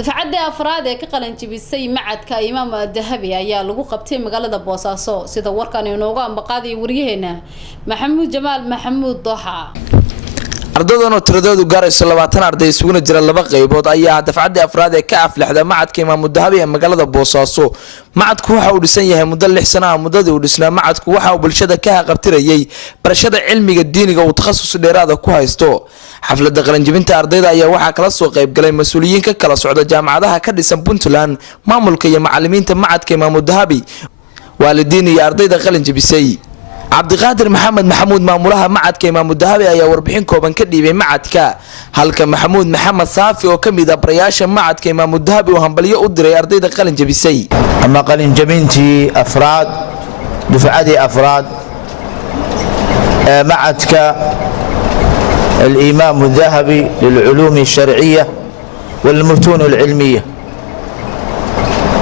dafcadda afraad ee ka qalan jibisay macadka Imaam Dahabi ayaa lagu qabtay magaalada Boosaaso sida warkan inooga ambaqaaday wariyaheena Maxamuud Jamaal Maxamuud Doha. ardaydan oo tiradoodu gaarayso 20 arday isuguna jira laba qaybood ayaa dafcadda afraad ee ka aflaxda macadka Imaam Dahabi ee magaalada Boosaaso. macadku waxa uu dhisan yahay muddo 6 sano ah. muddadii uu dhisnaa macadku waxa uu bulshada ka qabtirayay barashada cilmiga diiniga oo takhasus dheeraad ah ku haysto. xafladda qalinjibinta ardayda ayaa waxa kala soo qayb galay mas'uuliyiin ka kala socda jaamacadaha ka dhisan Puntland, maamulka iyo macallimiinta macadka Imaam Dahabi, waalidiin iyo ardayda qalinjibisay. Cabdiqaadir Maxamed Maxamuud maamulaha macadka Imaam Dahabi ayaa warbixin kooban ka dhiibay macadka, halka Maxamuud Maxamed Saafi oo kamid ah barayaasha macadka Imaam Dahabi oo hambalyo u diray ardayda qalinjibisay. ama qalinjibintii afraad dufcadii afraad macadka الإمام الذهبي للعلوم الشرعية والمتون العلمية.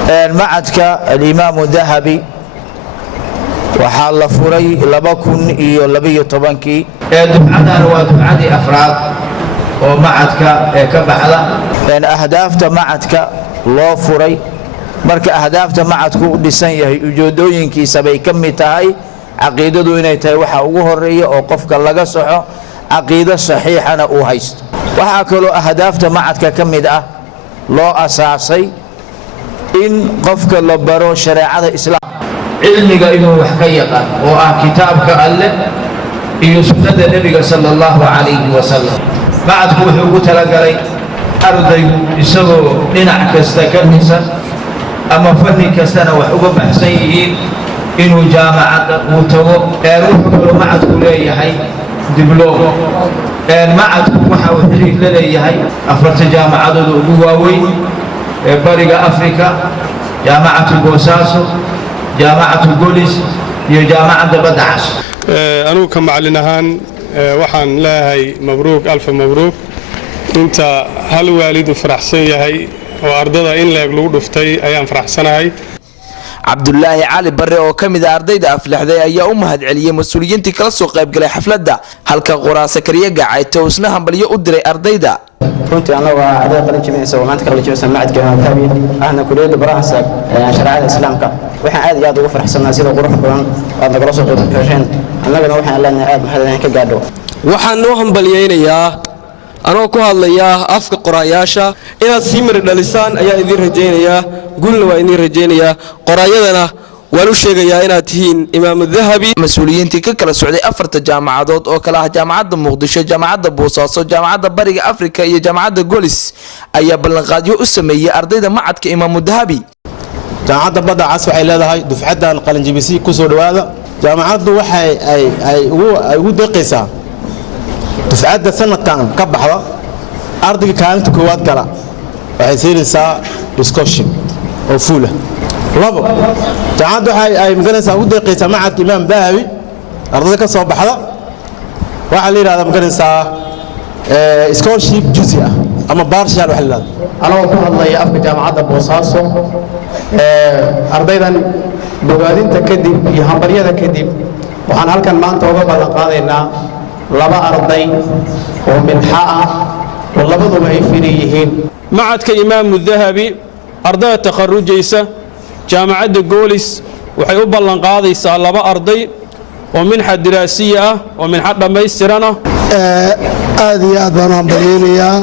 المعهد الإمام الذهبي وحال فري لبكون لبي طبنكي دفعتنا ودفعتي أفراد ومعهد كبحلة لأن أهدافته معهد لو فري marka ahdaafta macadku u dhisan yahay ujeedooyinkiisa bay kamid tahay aqeedadu inay tahay waxa ugu horeeya oo qofka laga soxo عقيدة صحيحة وهيست وحاكلوا أهداف معدك كمدة لو أساسي إن قفك لبرو شريعة الإسلام علمك إنه حقيقة وكتابك أله يسند النبي صلى الله عليه وسلم معدك وحقوق تلقى أرضي يسوي لنعكس كنسة أما فني كسنة وحقوق بحسيين إنه جامعة وتو روح معدك ليه هاي دبلوم معدكم waxa uu xiriir la leeyahay afarta jaamacadooda ugu waaweyn ee bariga Afrika, jaamacatu Boosaaso, jaamacatu Golis iyo jaamacada Badcas. anu ka macallin ahaan waxaan leeyahay mabruuk alf mabruuk inta hal waalid faraxsan yahay oo ardada in leeg lagu dhuftay ayaan faraxsanahay. Abdullahi Ali Barre oo kamid ah ardayda aflaxday ayaa u mahad celiyay mas'uuliyiintii kala soo qayb galay xafladda, halka Quraas Sakariya Gacayto isna hambalyo u diray ardayda. runtii anagu arday qalin jibinaysa oo maanta kala jibinaysa macadka Imaam Dahabi ahna kulliyada baraha shariicada islaamka waxaan aad iyo aad ugu faraxsanahay sida qurux badan aad nagala soo qayb gasheen annagana waxaan leenahay aad mahadnaq ka gaadho. waxaan noo hambalyeeynaa anoo ku hadlaya afka qoraayaasha inaad sii mar dhalisaan ayaa idin rajaynayaa gulna waa idin rajaynayaa qoraayadana waan u sheegayaa inaad tihiin Imaam Dahabi. mas'uuliyiintii ka kala socday afarta jaamacadood oo kala ah jaamacadda Muqdisho, jaamacadda Boosaaso, jaamacadda Bariga Afrika iyo jaamacadda Golis ayaa ballanqaadyo u sameeyay ardayda macadka Imaam Dahabi. jaamacadda Badcas waxay leedahay dufcadan qalin jibisi ku soo dhawaada. jaamacaddu waxay ugu deeqaysaa dufcadda sanadkan ka baxda ardayga kaalinta koowaad gala waxay siinaysaa scholarship oo fuula. labo jaamacaddu waxay maganaysaa ugu deeqaysaa macadka Imaam Dahabi ardayda ka soo baxda waxa la yiraahdaa maganaysaa scholarship juzi ah ama partial waxa la yiraahdaa. anoo ku hadlaya afka jaamacadda Boosaaso ardaydan bogaadinta kadib iyo hambaryada kadib waxaan halkan maanta uga ballan qaadaynaa laba arday oo minxa ah oo labaduba ay fiiriyihiin. macadka Imaam Dahabi ardayda takharujaysa jaamacadda Golis waxay u ballan qaadaysaa laba arday oo minxa diraasiya ah oo minxa dhameystiran ah. aad iyo aad baan hambalyeeynaa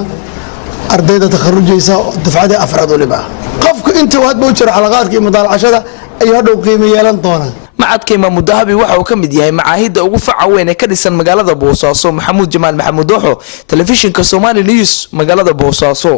ardayda takharujaysa dufcada afraad waliba qofku inta waad buu jiro xalaqaadka iyo mudaalacashada ay hadhow qiimo yeelan doonaan. macadka Imaam Dahabi waxa uu kamid yahay macaahidda ugu faca weyn ee ka dhisan magaalada Boosaaso. Maxamuud Jamaal Maxamuud Doho, telefishinka Somali News, magaalada Boosaaso.